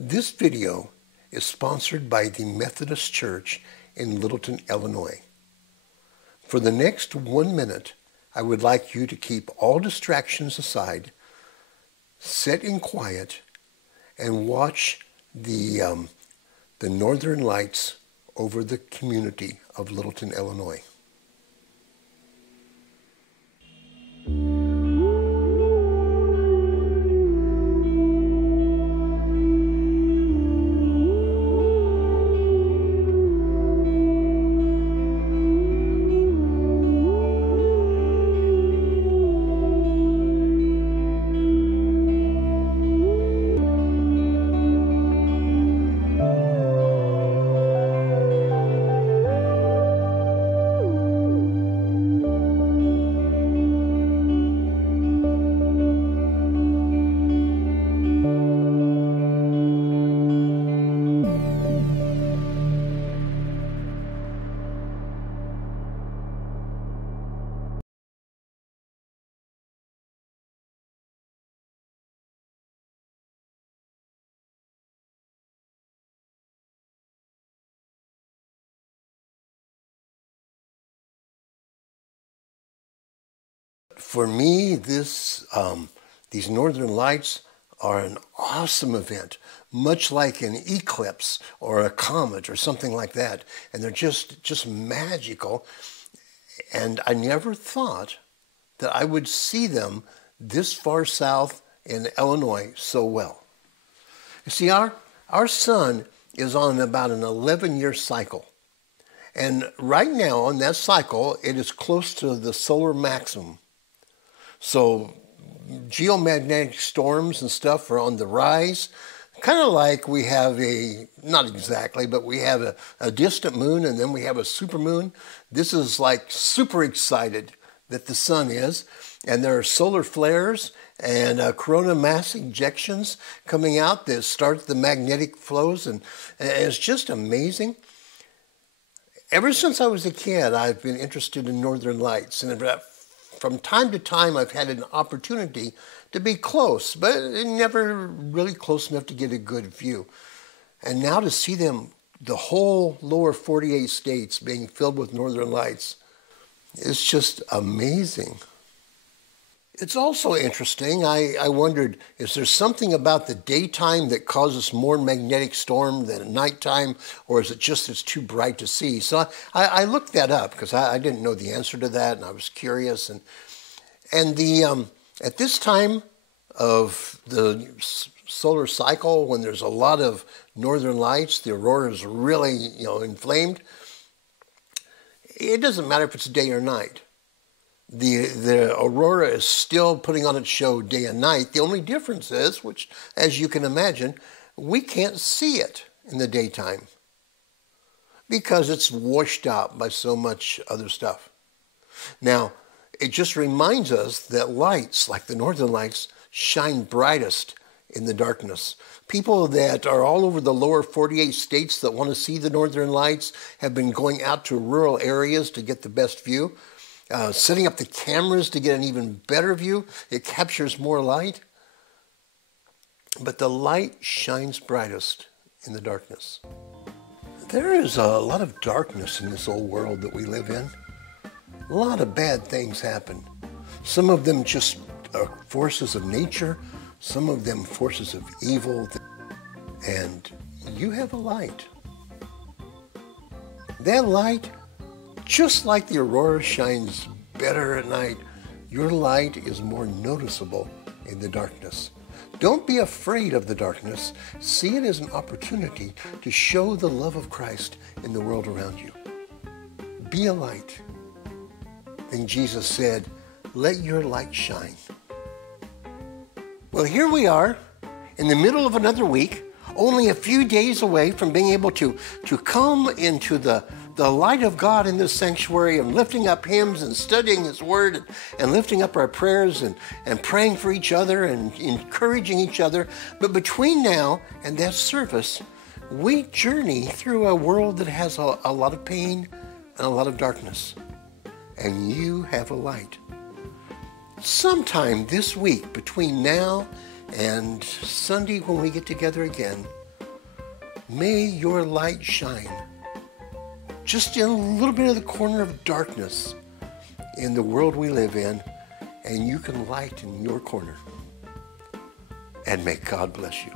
This video is sponsored by the Methodist Church in Littleton, Illinois. For the next 1 minute, I would like you to keep all distractions aside, sit in quiet, and watch the northern lights over the community of Littleton, Illinois. For me, these northern lights are an awesome event, much like an eclipse or a comet or something like that. And they're just magical. And I never thought that I would see them this far south in Illinois so well. You see, our sun is on about an 11-year cycle. And right now on that cycle, it is close to the solar maximum. So geomagnetic storms and stuff are on the rise, kind of like we have not exactly, but we have a distant moon and then we have a supermoon. This is like super excited that the sun is, and there are solar flares and corona mass ejections coming out that start the magnetic flows, and it's just amazing. Ever since I was a kid, I've been interested in northern lights, and from time to time, I've had an opportunity to be close, but never really close enough to get a good view. And now to see them, the whole lower 48 states being filled with northern lights, is just amazing. It's also interesting, I wondered, is there something about the daytime that causes more magnetic storm than at nighttime, or is it just it's too bright to see? So I looked that up because I didn't know the answer to that, and I was curious. And at this time of the solar cycle, when there's a lot of northern lights, the aurora is really inflamed. It doesn't matter if it's day or night. The aurora is still putting on its show day and night. The only difference is, which, as you can imagine, we can't see it in the daytime because it's washed out by so much other stuff. Now, it just reminds us that lights, like the northern lights, shine brightest in the darkness. People that are all over the lower 48 states that want to see the northern lights have been going out to rural areas to get the best view. Setting up the cameras to get an even better view. It captures more light. But the light shines brightest in the darkness. There is a lot of darkness in this old world that we live in. A lot of bad things happen. Some of them just are forces of nature. Some of them forces of evil. And you have a light. That light, just like the aurora shines better at night, your light is more noticeable in the darkness. Don't be afraid of the darkness. See it as an opportunity to show the love of Christ in the world around you. Be a light. Then Jesus said, "Let your light shine." Well, here we are in the middle of another week, only a few days away from being able to come into the light of God in this sanctuary and lifting up hymns and studying His Word and lifting up our prayers and praying for each other and encouraging each other. But between now and that service, we journey through a world that has a lot of pain and a lot of darkness. And you have a light. Sometime this week, between now and Sunday when we get together again, May your light shine just in a little bit of the corner of darkness in the world we live in, and you can light in your corner. And may God bless you.